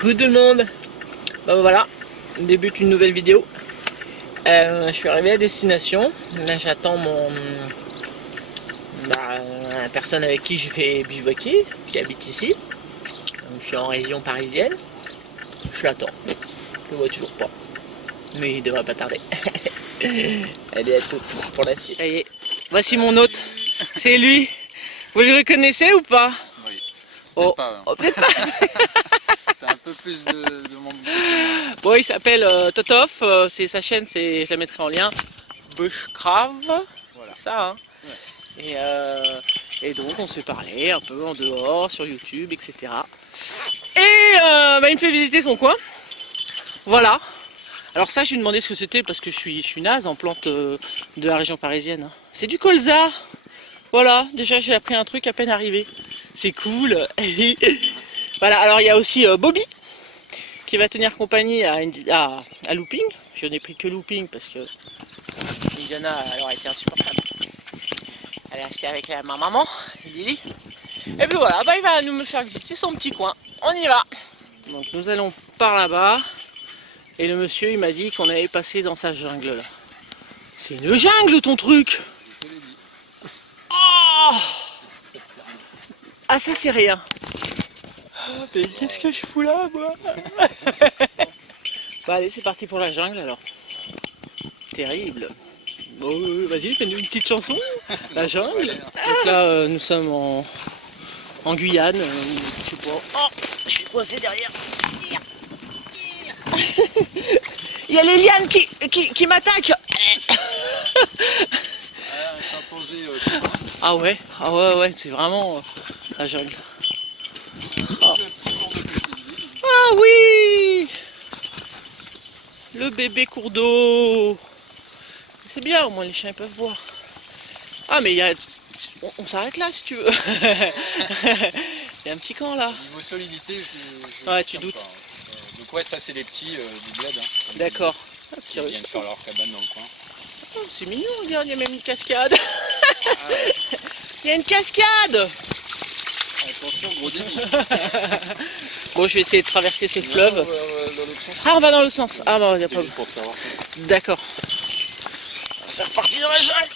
Coucou tout le monde. Bon voilà, on débute une nouvelle vidéo. Je suis arrivé à destination. Là j'attends la personne avec qui je vais bivouaquer, qui habite ici. Donc, je suis en région parisienne. Je l'attends. Je le vois toujours pas. Mais il devrait pas tarder. Elle est à tout pour la suite. Allez, voici mon hôte. C'est lui. Vous le reconnaissez ou pas? Oui. Peut-être pas. Hein. Oh, peut-être pas. T'as un peu plus de monde. Bon, il s'appelle Totov, c'est sa chaîne, je la mettrai en lien. Bushcraft, voilà. C'est ça. Hein. Ouais. Et donc on s'est parlé un peu en dehors, sur YouTube, etc. Et il me fait visiter son coin. Voilà. Alors ça, je lui ai demandé ce que c'était parce que je suis naze en plantes de la région parisienne. C'est du colza. Voilà, déjà j'ai appris un truc à peine arrivé. C'est cool. Voilà, alors il y a aussi Bobby qui va tenir compagnie à Looping. Je n'ai pris que Looping parce que Indiana elle aurait été insupportable. Elle est restée avec ma maman, Lily. Et puis voilà, il va nous faire visiter son petit coin. On y va. Donc nous allons par là-bas. Et le monsieur il m'a dit qu'on allait passer dans sa jungle là. C'est une jungle ton truc. Oh, ah ça c'est rien. Oh, mais qu'est-ce que je fous là moi? Bah allez, c'est parti pour la jungle alors. Terrible. Bon, vas-y, fais-nous une petite chanson. La jungle. Donc là, nous sommes en Guyane. Je sais pas. Oh, je suis coincé derrière. Il y a les lianes qui m'attaquent. Ah ouais, c'est vraiment la jungle. Oh. Ah oui, le bébé cours d'eau. C'est bien, au moins les chiens peuvent boire. Ah mais il y a... On s'arrête là si tu veux. Il y a un petit camp là. Niveau solidité, ouais, tu doutes. Pas, hein. Donc ouais, ça c'est les petits du bled. Hein, d'accord. Qui viennent faire leur cabane dans le coin. Oh, c'est mignon, regarde, il y a même une cascade. Ah ouais. Il y a une cascade. Attention, gros débit. Bon, je vais essayer de traverser ce fleuve. Ah, on va dans l'autre sens. Ah, bah, il n'y a pas besoin. D'accord. C'est reparti dans la jungle.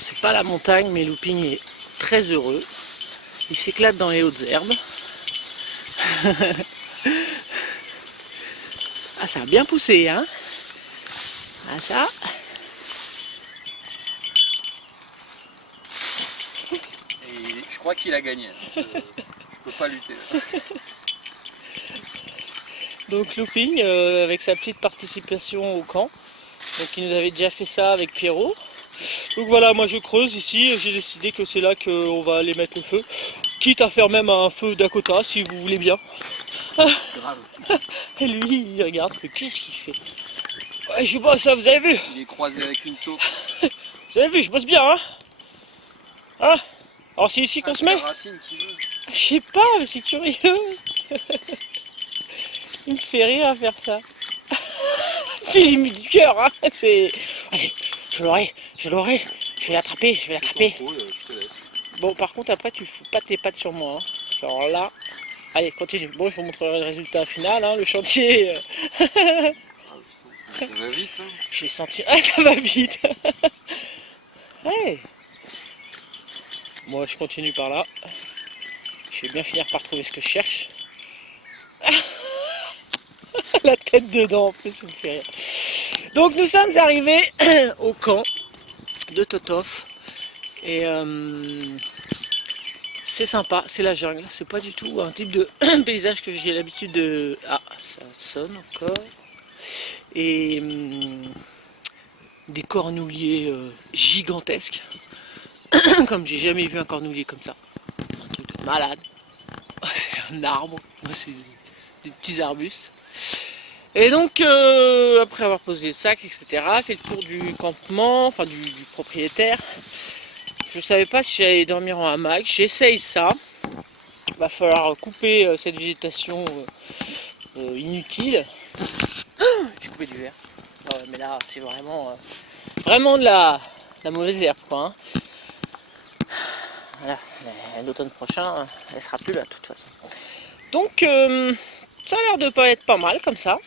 C'est pas la montagne, mais Looping est très heureux. Il s'éclate dans les hautes herbes. Ah, ça a bien poussé, hein. Ah, ça. Et je crois qu'il a gagné. Je peux pas lutter. Donc Looping, avec sa petite participation au camp. Donc il nous avait déjà fait ça avec Pierrot. Donc voilà, moi je creuse ici, j'ai décidé que c'est là qu'on va aller mettre le feu. Quitte à faire même un feu Dakota si vous voulez bien. Grave. Et lui il regarde, qu'est-ce qu'il fait? Ouais, je bosse, ça, vous avez vu? Il est croisé avec une taupe. Vous avez vu, je bosse bien, hein? Hein? Alors c'est ici qu'on se met? Je sais pas, mais c'est curieux. Il me fait rire à faire ça. Puis il met du cœur, hein. C'est... Allez, je l'aurai, je vais l'attraper, Bon, par contre, après, tu fous pas tes pattes sur moi. Hein. Alors là, allez, continue. Bon, je vous montrerai le résultat final, hein, le chantier. Ça va vite, hein. J'ai senti... Ah, ça va vite. Ouais. Moi, je continue par là. Je vais bien finir par trouver ce que je cherche. La tête dedans, en plus, ça me fait rire. Donc, nous sommes arrivés au camp de Totov. Et c'est sympa, c'est la jungle. C'est pas du tout un type de paysage que j'ai l'habitude de... Ah, ça sonne encore. Et des cornouliers gigantesques. Comme j'ai jamais vu un cornoulier comme ça. Un truc de malade. C'est un arbre, c'est des petits arbustes. Et donc, après avoir posé le sac, etc., fait le tour du campement, enfin du propriétaire. Je savais pas si j'allais dormir en hamac. J'essaye ça. Va falloir couper cette végétation inutile. J'ai coupé du verre. Ah ouais, mais là, c'est vraiment de la mauvaise herbe, quoi. Hein. Voilà, l'automne prochain, elle sera plus là de toute façon. Donc, ça a l'air de pas être pas mal comme ça.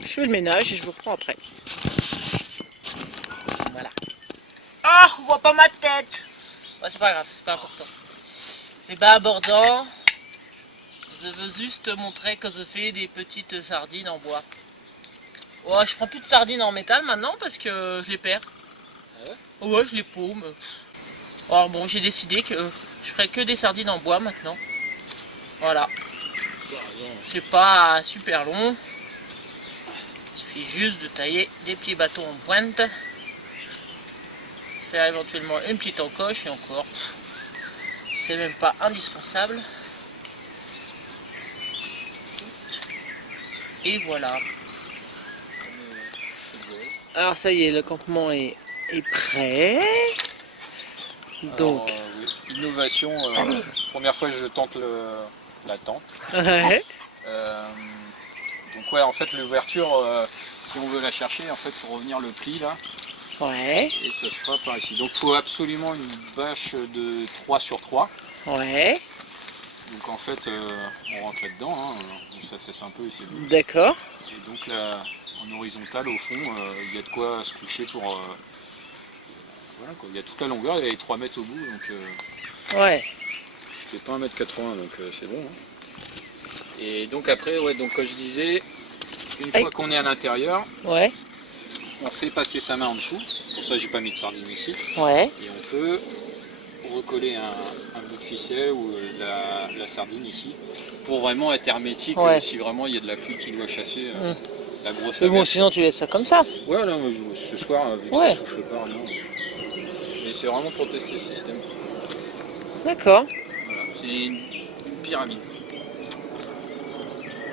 Je fais le ménage et je vous reprends après. Voilà. Ah, on voit pas ma tête. Ouais, c'est pas grave, c'est pas important. C'est pas abordant. Je veux juste montrer que je fais des petites sardines en bois. Ouais, je prends plus de sardines en métal maintenant parce que je les perds. Ah ouais? Ouais, je les paume. Alors bon, j'ai décidé que je ferai que des sardines en bois maintenant. Voilà. C'est pas super long. Il suffit juste de tailler des petits bâtons en pointe. Faire éventuellement une petite encoche et encore. C'est même pas indispensable. Et voilà. Alors ça y est, le campement est prêt. Donc. Alors, oui. Innovation, première fois que je tente la tente. Ouais. Donc ouais, en fait l'ouverture, si on veut la chercher, en fait il faut revenir le pli là. Ouais. Et ça se fera par ici. Donc il faut absolument une bâche de 3 sur 3. Ouais. Donc en fait on rentre là-dedans, hein. Donc, ça fait un peu et c'est bon. D'accord. Et donc là, en horizontal au fond, il y a de quoi se coucher pour... voilà quoi, il y a toute la longueur, il y a les 3 mètres au bout, donc... Ouais. C'est pas 1m80 donc c'est bon. Hein. Et donc après, ouais, donc comme je disais, une fois qu'on est à l'intérieur, ouais. On fait passer sa main en dessous. Pour ça j'ai pas mis de sardine ici. Ouais. Et on peut recoller un bout de ficelle ou la sardine ici pour vraiment être hermétique. Ouais. Si vraiment il y a de la pluie qui doit chasser la grosse mais bon, averse. sinon tu laisses ça comme ça. Ouais, là, ce soir, vu que ça souffle pas, rien. Mais c'est vraiment pour tester le système. D'accord. Voilà. C'est une pyramide.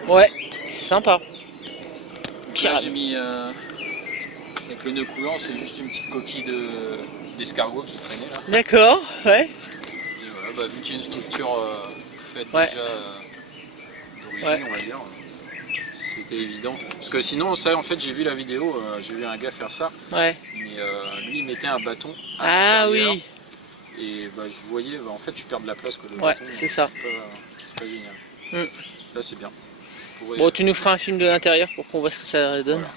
Ouais, c'est sympa. Là, j'ai mis avec le nœud coulant, c'est juste une petite coquille d'escargot qui traînait là. D'accord, ouais. Et voilà, bah, vu qu'il y a une structure faite ouais. déjà d'origine, on va dire, c'était évident. Parce que sinon, ça, en fait, j'ai vu la vidéo, j'ai vu un gars faire ça. Ouais. Mais lui, il mettait un bâton à l'intérieur. Oui. Et bah, je voyais, bah, en fait, tu perds de la place que le bâton. Ouais, c'est ça. C'est pas génial. Là, c'est bien. Bon, tu nous feras un film de l'intérieur pour qu'on voit ce que ça donne. Voilà.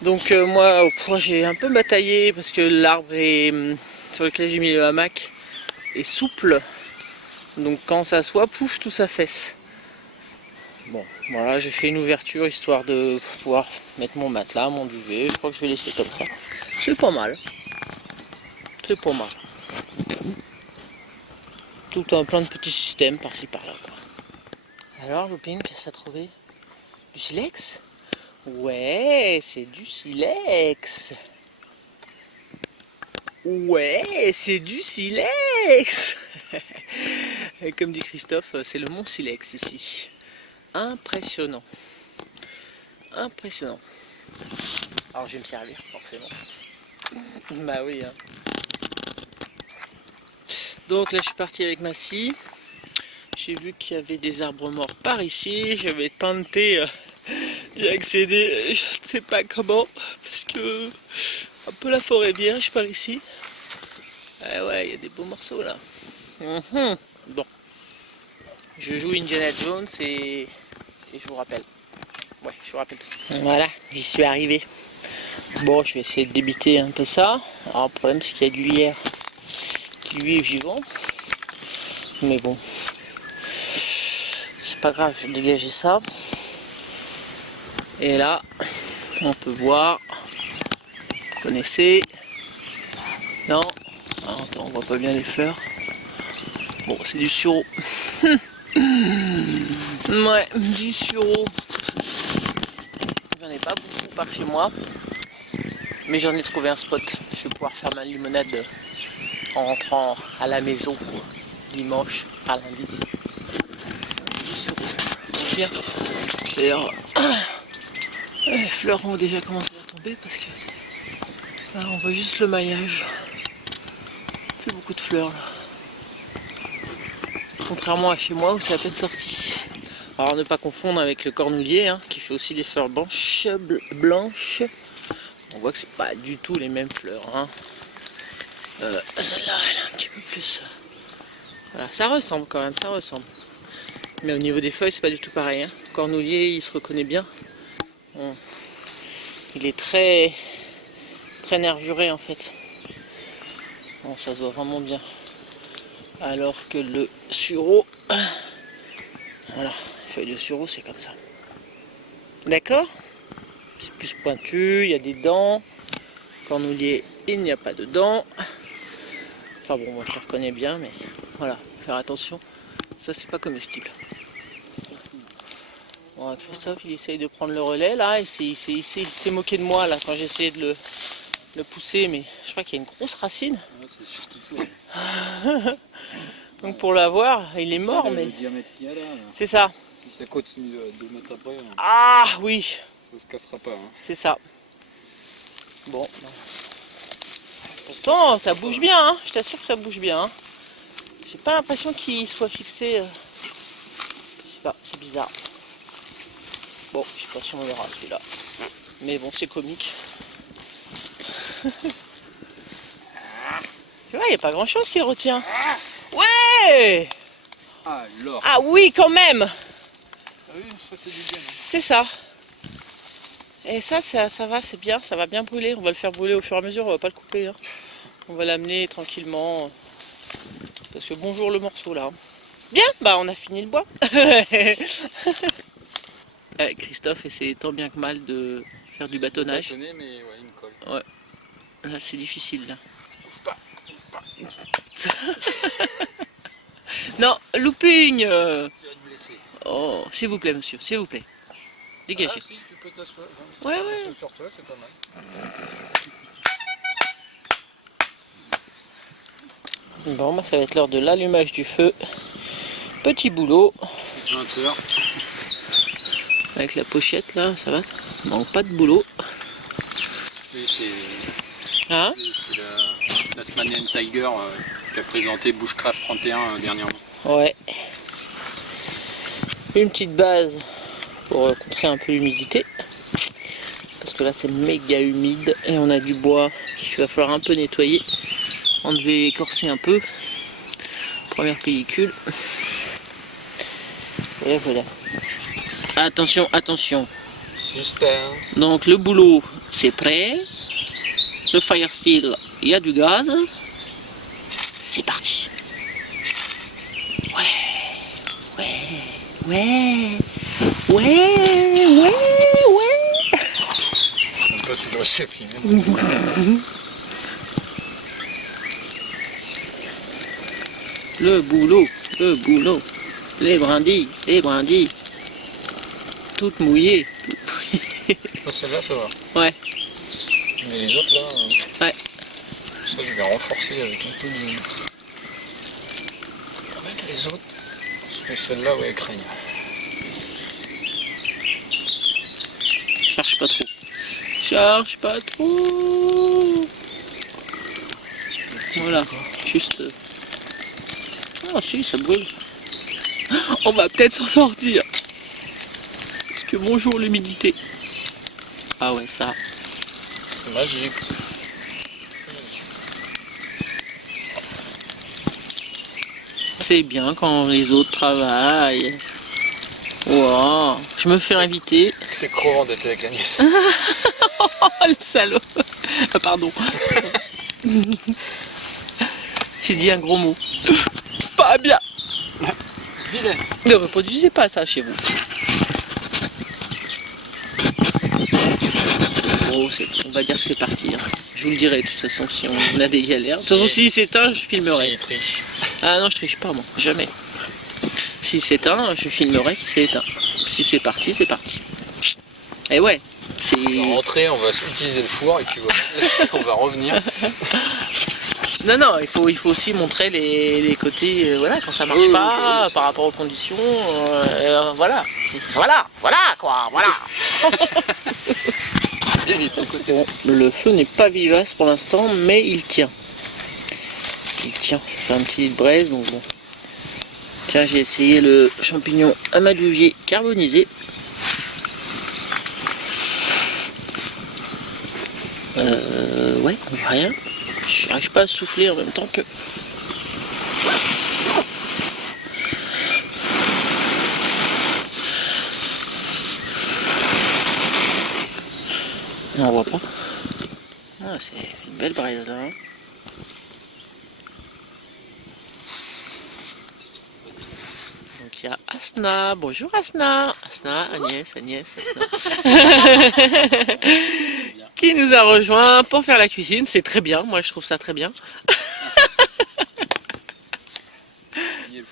Donc moi, j'ai un peu bataillé parce que l'arbre sur lequel j'ai mis le hamac est souple. Donc quand ça s'assoit, pouf, tout s'affaisse. Bon, voilà, j'ai fait une ouverture histoire de pouvoir mettre mon matelas, mon duvet. Je crois que je vais laisser comme ça. C'est pas mal. C'est pas mal. Tout un plein de petits systèmes par-ci par-là. Alors, Looping, qu'est-ce que t'as trouvé? Du silex? Ouais, c'est du silex. Ouais, c'est du silex. Et comme dit Christophe, c'est le mont Silex ici. Impressionnant. Impressionnant. Alors je vais me servir, forcément. Bah oui. Hein. Donc là je suis parti avec ma scie. J'ai vu qu'il y avait des arbres morts par ici. J'avais tenté d'y accéder, je ne sais pas comment, parce que un peu la forêt vierge par ici. Ouais, il y a des beaux morceaux là. Bon, je joue Indiana Jones et je vous rappelle. Ouais, je vous rappelle. Voilà, j'y suis arrivé. Bon, je vais essayer de débiter un peu ça. Alors le problème c'est qu'il y a du lierre qui lui est vivant. Mais bon, c'est pas grave, je vais dégager ça. Et là, on peut voir. Vous connaissez? Non? Ah, attends, on voit pas bien les fleurs. Bon, c'est du sureau. Ouais, du sureau. ai pas beaucoup par chez moi. Mais j'en ai trouvé un spot. Je vais pouvoir faire ma limonade en rentrant à la maison dimanche à lundi. Bien. D'ailleurs, les fleurs ont déjà commencé à tomber parce que là on voit juste le maillage. Plus beaucoup de fleurs là. Contrairement à chez moi où c'est à peine sorti. Alors ne pas confondre avec le cornoulier hein, qui fait aussi des fleurs blanches. On voit que c'est pas du tout les mêmes fleurs. Hein. Celle-là elle est un petit peu plus. Voilà, ça ressemble quand même, ça ressemble. Mais au niveau des feuilles c'est pas du tout pareil. Hein. Le cornoulier il se reconnaît bien. Bon. Il est très nervuré en fait. Bon, ça se voit vraiment bien. Alors que le sureau, voilà, les feuilles de sureau c'est comme ça. D'accord? C'est plus pointu, il y a des dents. Cornoulier, il n'y a pas de dents. Enfin bon, moi je le reconnais bien, mais voilà, faire attention. Ça c'est pas comestible. Bon, Christophe il essaye de prendre le relais là, et il s'est moqué de moi là quand j'ai essayé de le pousser, mais je crois qu'il y a une grosse racine. Ouais, c'est surtout ça. Donc pour l'avoir, il est mort, mais... Le diamètre qu'il y a là. C'est ça. Si ça continue de mettre après, ah oui, ça se cassera pas. Hein. c'est ça. Bon. Pourtant, ça bouge bien, hein. Je t'assure que ça bouge bien. Hein. J'ai pas l'impression qu'il soit fixé. Je sais pas, c'est bizarre. Bon, je sais pas si on verra celui-là. Mais bon, c'est comique. Tu vois, il n'y a pas grand-chose qui retient. Ouais! Alors. Ah oui, quand même! Ah oui, ça c'est du bien. Hein. C'est ça. Et ça va, c'est bien, ça va bien brûler. On va le faire brûler au fur et à mesure, on va pas le couper. Hein. On va l'amener tranquillement. Parce que bonjour le morceau là. Bien, bah on a fini le bois. Christophe essaie tant bien que mal de faire du bâtonnage. Bâtonner, mais ouais, il me colle. Ouais. Là c'est difficile là. Bouge pas. Non, loupigne. Tu vas te blesser. Oh, s'il vous plaît monsieur, s'il vous plaît. Dégagez. Ah si, tu peux t'asseoir. Ouais. Sur toi, c'est pas mal. Bon, bah, ça va être l'heure de l'allumage du feu. Petit boulot. 20h. Avec la pochette là, ça va. Manque pas de boulot. Oui, c'est Hein? la Tasmanian Tiger qui a présenté Bushcraft 31 dernièrement. Ouais. Une petite base pour contrer un peu l'humidité. Parce que là c'est méga humide et on a du bois qu'il va falloir un peu nettoyer. On devait écorcer un peu. Première pellicule. Et voilà. Attention, attention. Suspense. Donc le boulot c'est prêt. Le fire steel, il y a du gaz. C'est parti. Ouais. Je sais pas si je dois se filmer. Le boulot. Les brindilles. Toutes mouillées. Celle-là, ça va. Ouais. Mais les autres, là, Ouais. ça, je vais renforcer avec un peu de... Je vais remettre les autres. Parce que celle-là, ouais, elles craignent. Charge pas trop. Voilà. Juste... Ah si, ça brûle. On va peut-être s'en sortir. Parce que bonjour l'humidité. Ah ouais, ça. C'est magique. C'est bien quand les autres travaillent. Wow. Je me fais inviter. C'est crevant d'être avec Agnès. Oh le salaud. Ah, pardon. J'ai dit un gros mot. Pas bien. Vilain. Ne reproduisez pas ça chez vous. Bon, on va dire que c'est parti. Hein. Je vous le dirai de toute façon si on a des galères. De toute façon, s'il s'éteint, je filmerai. S'il triche. Ah non, je triche pas moi, jamais. S'il s'éteint, je filmerai qu'il s'est éteint. Si c'est parti, c'est parti. Et ouais, On va rentrer, on va utiliser le four et puis voilà, on va revenir. Non, il faut aussi montrer les côtés, voilà, quand ça marche pas, par rapport aux conditions, voilà. Voilà quoi, voilà. Bon, le feu n'est pas vivace pour l'instant, mais il tient. Il tient, ça fait un petit braise, donc bon. Tiens, j'ai essayé le champignon amadouvier carbonisé. Ouais, on voit rien. Je n'arrive pas à souffler en même temps que... On voit pas. Ah, c'est une belle braise là. Hein. Donc il y a Asna. Bonjour Asna. Asna, Agnès, Asna. Qui nous a rejoint pour faire la cuisine. C'est très bien. Moi je trouve ça très bien. Je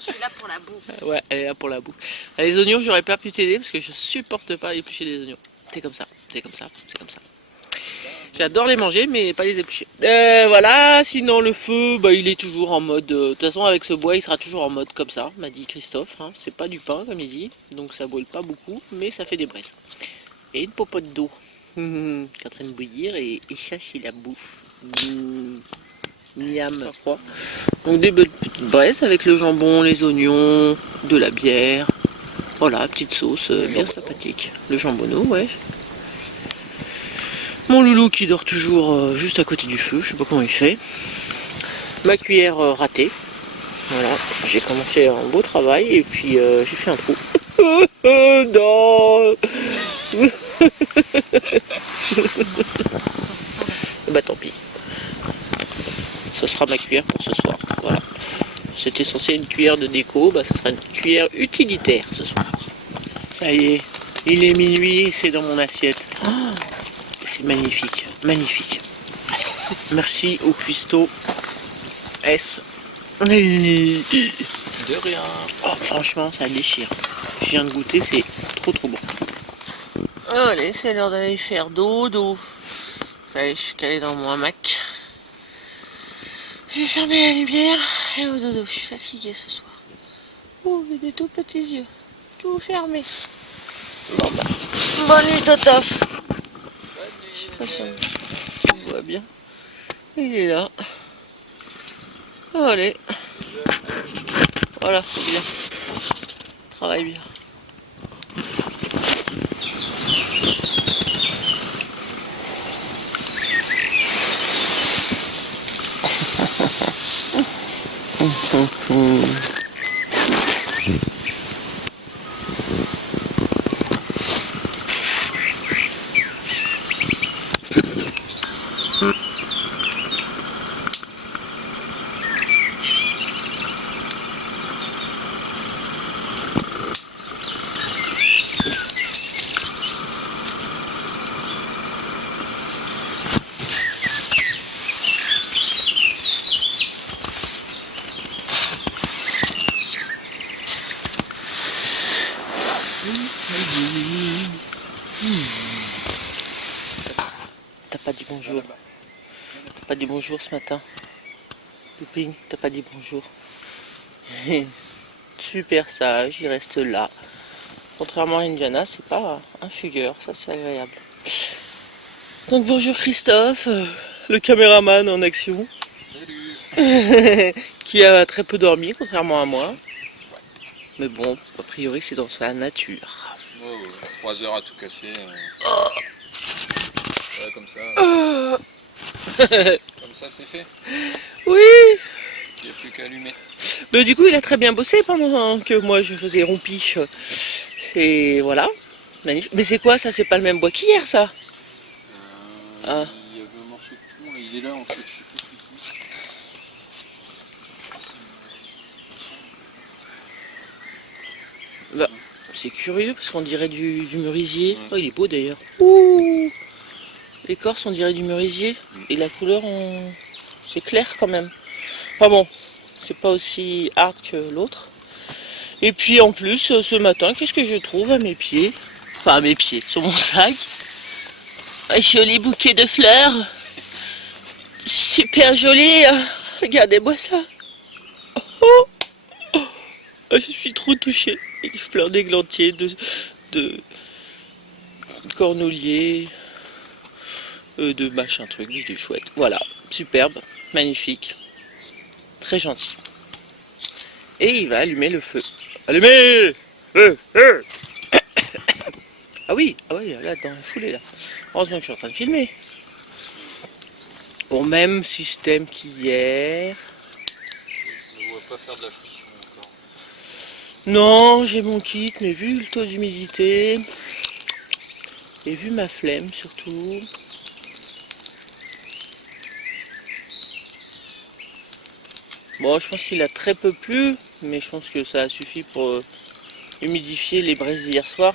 suis là pour la bouffe. Ouais, elle est là pour la bouffe. Les oignons, j'aurais pas pu t'aider parce que je supporte pas éplucher les oignons. C'est comme ça, c'est comme ça, c'est comme ça. J'adore les manger, mais pas les éplucher. Voilà, sinon le feu, bah, il est toujours en mode... De toute façon, avec ce bois, il sera toujours en mode comme ça, m'a dit Christophe. Hein. C'est pas du pain, comme il dit, donc ça brûle pas beaucoup, mais ça fait des braises. Et une popote d'eau. Qui est en train de bouillir et cherche la bouffe. Miam froid. Donc des petites braises avec le jambon, les oignons, de la bière. Voilà, petite sauce bien sympathique. Le jambonneau, ouais. Mon loulou qui dort toujours juste à côté du feu, je sais pas comment il fait. Ma cuillère ratée. Voilà, j'ai commencé un beau travail et puis j'ai fait un trou. Non. Bah tant pis. Ce sera ma cuillère pour ce soir. Voilà. C'était censé une cuillère de déco, bah ça sera une cuillère utilitaire ce soir. Ça y est, il est minuit et c'est dans mon assiette. Oh, c'est magnifique, magnifique. Merci au cuistot S. De rien. Oh, franchement, ça déchire. Je viens de goûter, c'est trop bon. Allez, c'est l'heure d'aller faire dodo. Ça y est, je suis calé dans mon hamac. J'ai fermé la lumière et au dodo. Je suis fatiguée ce soir. Ouh, j'ai des tout petits yeux. Tout fermé. Bon, bah. Bonne nuit, Totof. Je sais pas si on voit bien. Il est là. Allez. Voilà, c'est bien. Travaille bien. T'as pas dit bonjour. T'as pas dit bonjour ce matin. Louping, t'as pas dit bonjour. Super sage, il reste là. Contrairement à Indiana, c'est pas un fugueur, ça c'est agréable. Donc bonjour Christophe, le caméraman en action. Salut. Qui a très peu dormi, contrairement à moi. Mais bon, a priori c'est dans sa nature. Oh, 3 heures à tout casser. Ouais, comme ça. Comme ça c'est fait. Oui. Il n'y a plus qu'à allumer. Mais du coup il a très bien bossé pendant que moi je faisais rompiche. C'est... voilà. Magnifique. Mais c'est quoi ça? C'est pas le même bois qu'hier ça? Ah. Il y avait un morceau de plomb, il est là en fait, je sais pas ce que bah, c'est curieux parce qu'on dirait du merisier. Ouais. Oh, il est beau d'ailleurs. Ouh, l'écorce on dirait du merisier. Et la couleur, c'est clair quand même. Enfin bon, c'est pas aussi hard que l'autre. Et puis en plus, ce matin, qu'est-ce que je trouve à mes pieds? enfin à mes pieds, sur mon sac. Un joli bouquet de fleurs. Super joli. Regardez-moi ça. Oh, oh, je suis trop touchée. Les fleurs d'églantier, de cornoulier, de machin truc, du chouette. Voilà, superbe, magnifique, très gentil. Et il va allumer le feu. Allumez! Ah oui, là dans la foulée là. Heureusement que je suis en train de filmer. Au même système qu'hier. Je ne vois pas faire de la friction encore. Non, j'ai mon kit, mais vu le taux d'humidité et vu ma flemme surtout. Bon, je pense qu'il a très peu plu, mais je pense que ça a suffi pour humidifier les braises d'hier soir.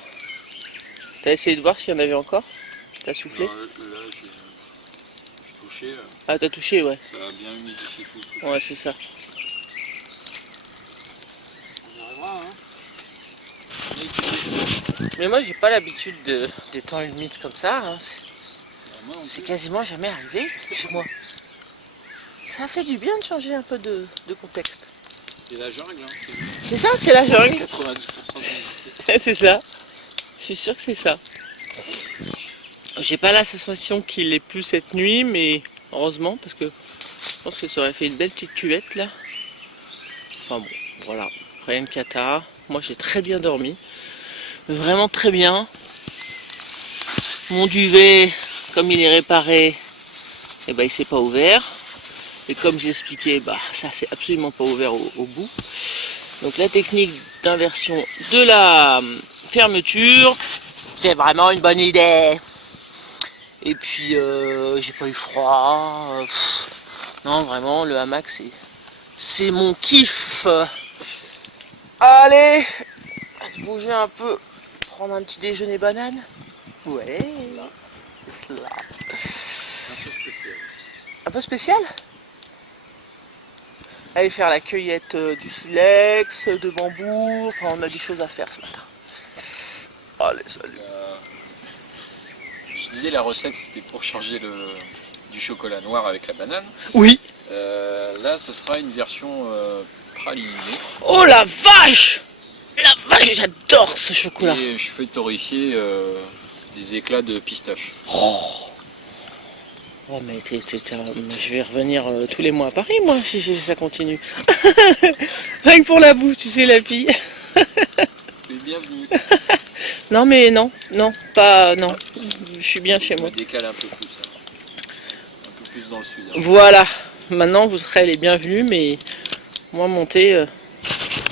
T'as essayé de voir s'il y en avait encore? T'as soufflé? Non, là j'ai touché. Ah, t'as touché, ouais. Ça a bien humidifié tout. Ouais, c'est ça. On y arrivera, hein. Mais moi, j'ai pas l'habitude des temps humides comme ça. Hein. C'est quasiment jamais arrivé chez moi. Ça a fait du bien de changer un peu de contexte. C'est la jungle, hein. C'est ça, c'est la jungle. 90% d'humidité. C'est ça. Je suis sûr que c'est ça. J'ai pas la sensation qu'il ait plu cette nuit, mais heureusement, parce que je pense que ça aurait fait une belle petite cuvette là. Enfin bon, voilà. Rien de cata. Moi, j'ai très bien dormi. Vraiment très bien. Mon duvet, comme il est réparé, eh ben, il s'est pas ouvert. Et comme j'ai expliqué, bah, ça c'est absolument pas ouvert au bout. Donc la technique d'inversion de la fermeture, c'est vraiment une bonne idée. Et puis j'ai pas eu froid. Non, vraiment, le hamac c'est mon kiff. Allez, on va se bouger un peu, prendre un petit déjeuner banane. Ouais, c'est cela. Un peu spécial. Un peu spécial? Aller faire la cueillette du silex, de bambou, enfin on a des choses à faire ce matin. Allez, salut. Je disais la recette c'était pour changer du chocolat noir avec la banane. Oui. Là ce sera une version pralinée. Oh la vache! La vache, j'adore ce chocolat. Et je fais torréfier des éclats de pistache. Oh mais je vais revenir tous les mois à Paris moi si ça continue. Rien que pour la bouffe, tu sais la fille. Tu es bienvenue. Non mais non, pas non. Je suis bien chez moi. Je me décale un peu plus, un peu plus dans le sud. Hein. Voilà, maintenant vous serez les bienvenus, mais moi monter,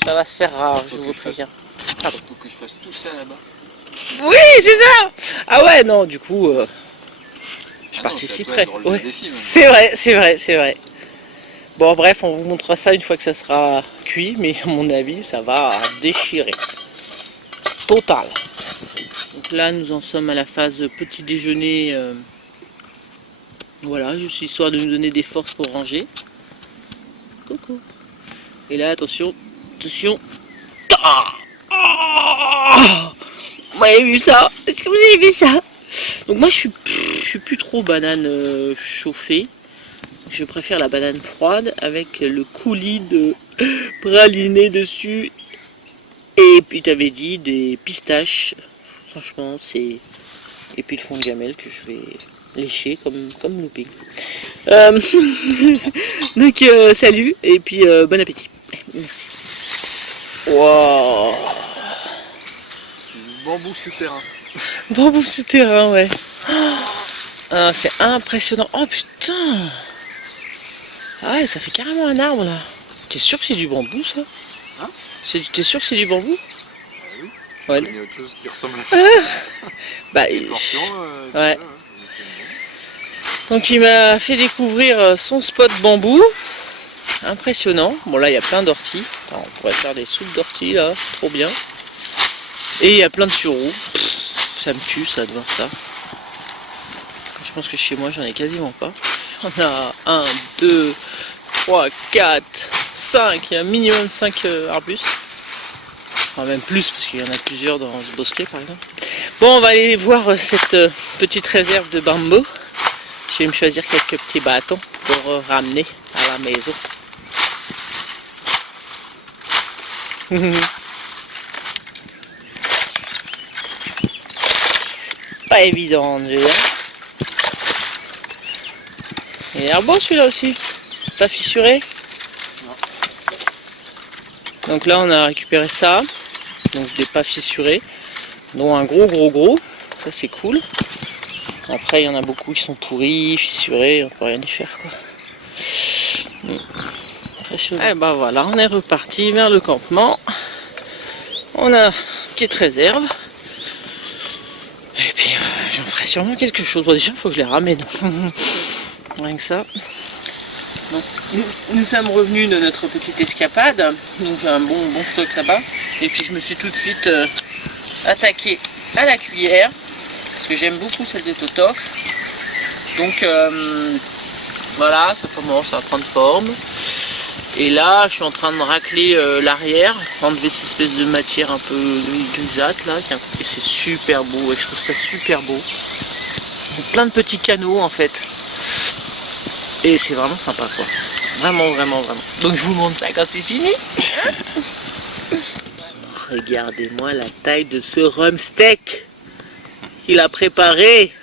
ça va se faire rare, je vous préviens. Il faut que je fasse tout ça là-bas. Oui, c'est ça. Ah ouais, non, du coup, je participerai. Ouais. C'est vrai. Bon, bref, on vous montrera ça une fois que ça sera cuit, mais à mon avis, ça va déchirer. Total. Donc là, nous en sommes à la phase petit déjeuner. Voilà, juste histoire de nous donner des forces pour ranger. Coucou. Et là, attention. Vous avez vu ça? Est-ce que vous avez vu ça? Donc moi, je suis plus trop banane chauffée. Je préfère la banane froide avec le coulis de praliné dessus. Et puis tu avais dit des pistaches. Franchement, c'est... Et puis le fond de gamelle que je vais lécher comme loupé. Donc salut et puis bon appétit. Merci. Wow. Bambou souterrain. Bambou souterrain, ouais. Ah, c'est impressionnant. Oh putain. Ah ouais, ça fait carrément un arbre là. T'es sûr que c'est du bambou ça? Hein? T'es sûr que c'est du bambou? Oui. Ouais. Il y a autre chose qui ressemble à ça. Bah, ouais. Donc il m'a fait découvrir son spot bambou. Impressionnant. Bon là il y a plein d'orties. On pourrait faire des soupes d'orties là, trop bien. Et il y a plein de sureaux. Ça me tue ça de voir ça. Je pense que chez moi j'en ai quasiment pas. On a 1, 2, 3, 4, 5. Il y a un minimum 5 arbustes. Enfin même plus parce qu'il y en a plusieurs dans ce bosquet par exemple. Bon, on va aller voir cette petite réserve de bambou. Je vais me choisir quelques petits bâtons pour ramener à la maison. Pas évident, déjà. Il a l'air beau celui-là aussi. Pas fissuré. Non. Donc là, on a récupéré ça. Donc des pas fissurés. Dont un gros. Ça, c'est cool. Après, il y en a beaucoup qui sont pourris, fissurés. On peut rien y faire, quoi. Et ben voilà, on est reparti vers le campement. On a une petite réserve. Et puis j'en ferai sûrement quelque chose. Bon, déjà, il faut que je les ramène. Rien que ça. Donc, nous sommes revenus de notre petite escapade. Donc un bon stock là-bas. Et puis je me suis tout de suite attaqué à la cuillère. Parce que j'aime beaucoup celle de Totof. Donc voilà, ça commence à prendre forme. Et là, je suis en train de racler l'arrière, enlever cette espèce de matière un peu grisâtre là. Et c'est super beau, et je trouve ça super beau. Donc, plein de petits canaux en fait. Et c'est vraiment sympa quoi. Vraiment. Donc je vous montre ça quand c'est fini. Regardez-moi la taille de ce rhum steak qu'il a préparé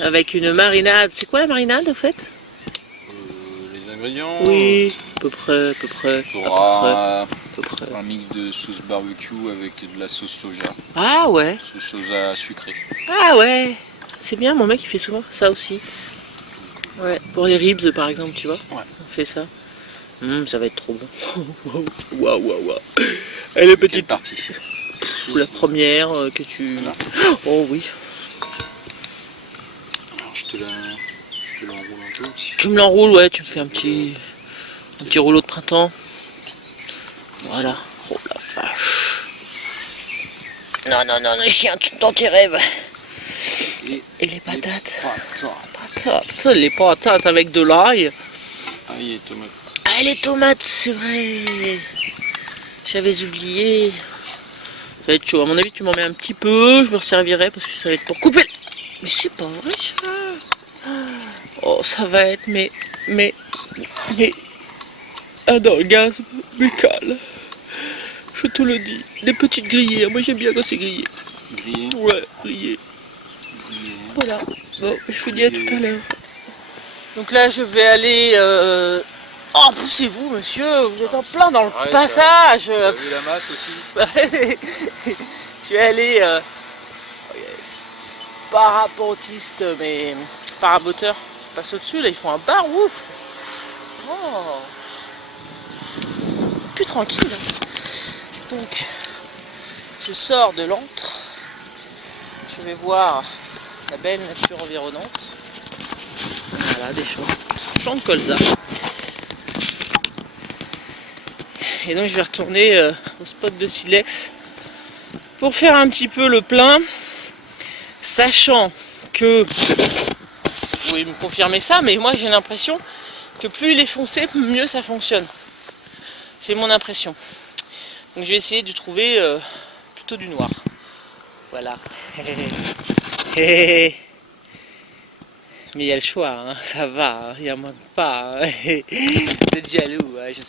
avec une marinade. C'est quoi la marinade en fait? Les ingrédients. Oui, à peu près. Un mix de sauce barbecue avec de la sauce soja. Ah ouais. Sauce soja sucrée. Ah ouais. C'est bien, mon mec il fait souvent ça aussi. Ouais, pour les ribs par exemple, tu vois. Ouais. On fait ça. Ça va être trop bon. Waouh. Elle est petite. Quelle partie? La première que tu... Là. Oh oui. Alors, je te l'enroule un peu. Tu me l'enroules, ouais, tu me fais un petit rouleau de printemps. Voilà. Oh la vache. Non, chien, tu dans tes rêves. Et les patates. Les patates avec de l'ail. Ail et tomates. Ah, les tomates, c'est vrai. J'avais oublié. Ça va être chaud. À mon avis, tu m'en mets un petit peu. Je me resservirai parce que ça va être pour couper. Mais c'est pas vrai, ça. Oh, ça va être, mais un orgasme buccal. Je te le dis. Des petites grillées. Moi, j'aime bien quand c'est grillé. Grillé. Ouais, grillé. Voilà. Bon, je vous dis à tout à l'heure. Donc là, je vais aller... Oh, poussez-vous, monsieur, vous êtes en plein dans le passage. T'as vu la masse aussi? Je vais aller parapentiste, mais paraboteur. Je passe au-dessus, là, ils font un bar, ouf. Oh. Plus tranquille. Donc, je sors de l'antre. Je vais voir la belle nature environnante. Voilà, des champs de colza. Et donc je vais retourner au spot de silex pour faire un petit peu le plein, sachant que, vous pouvez me confirmer ça, mais moi j'ai l'impression que plus il est foncé, mieux ça fonctionne. C'est mon impression. Donc je vais essayer de trouver plutôt du noir. Voilà. Mais il y a le choix, hein, ça va, il n'y en manque pas. Hein. Vous êtes jaloux, ouais, je sais.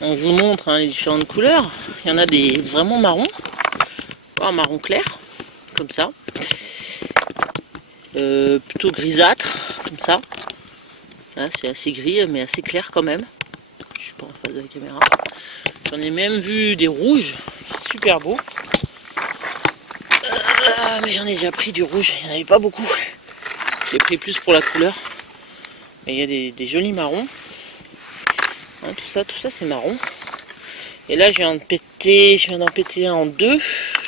Donc, je vous montre les différentes couleurs. Il y en a des vraiment marrons, un marron clair, comme ça. Plutôt grisâtre, comme ça. Là, c'est assez gris, mais assez clair quand même. Je suis pas en face de la caméra. J'en ai même vu des rouges, super beaux. Mais j'en ai déjà pris du rouge, il n'y en avait pas beaucoup. J'ai pris plus pour la couleur. Mais il y a des jolis marrons. Hein, tout ça c'est marron. Et là je viens d'en péter un en deux.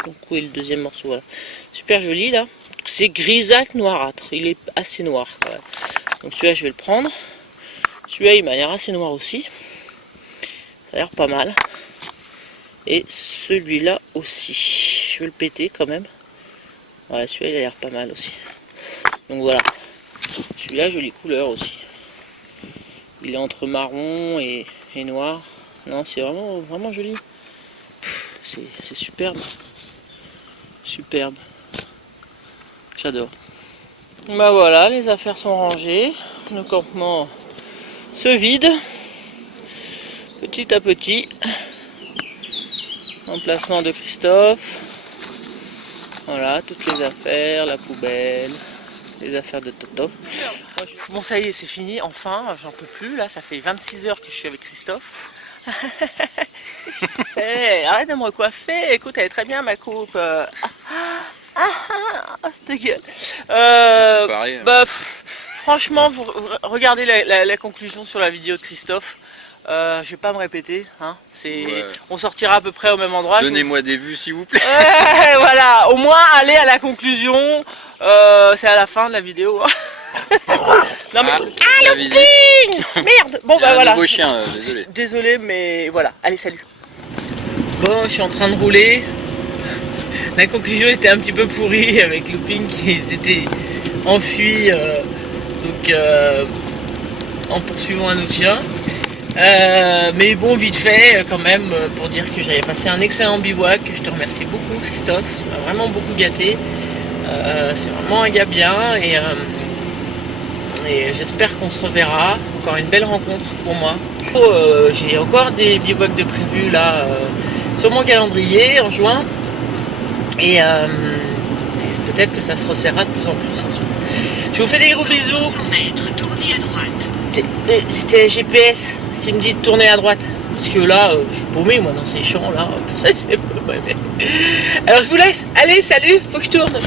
Donc où est le deuxième morceau, voilà. Super joli là. C'est grisâtre noirâtre. Il est assez noir quand même. Donc celui-là je vais le prendre. Celui-là il m'a l'air assez noir aussi. Ça a l'air pas mal. Et celui-là aussi. Je vais le péter quand même. Ouais, celui-là il a l'air pas mal aussi. Donc voilà. Celui-là jolie couleur aussi. Il est entre marron et noir. Non, c'est vraiment joli. C'est superbe. Superbe. J'adore. Bah voilà, les affaires sont rangées. Le campement se vide. Petit à petit. Emplacement de Christophe. Voilà, toutes les affaires, la poubelle, les affaires de Totov. Bon, ça y est, c'est fini, enfin, j'en peux plus. Là, ça fait 26 heures que je suis avec Christophe. Hey, arrête de me recoiffer. Écoute, elle est très bien ma coupe. Cette gueule. Franchement, vous regardez la conclusion sur la vidéo de Christophe. Je vais pas me répéter, hein. On sortira à peu près au même endroit. Donnez-moi des vues s'il vous plaît. Voilà, au moins allez à la conclusion. C'est à la fin de la vidéo. Non mais le ping. Merde. Bon bah voilà. Un nouveau chien, désolé. Désolé mais voilà. Allez, salut. Bon, je suis en train de rouler. La conclusion était un petit peu pourrie avec Looping qui s'était enfui en poursuivant un autre chien. Mais bon, vite fait quand même pour dire que j'avais passé un excellent bivouac. Je te remercie beaucoup Christophe, tu m'as vraiment beaucoup gâté. C'est vraiment un gars bien et j'espère qu'on se reverra. Encore une belle rencontre pour moi. J'ai encore des bivouacs de prévus là sur mon calendrier en juin et peut-être que ça se resserrera de plus en plus ensuite. Je vous fais des gros bisous. 100 mètres, tournez à droite. C'était GPS qui me dit de tourner à droite. Parce que là, je suis paumé moi dans ces champs là. Alors je vous laisse. Allez, salut, faut que je tourne.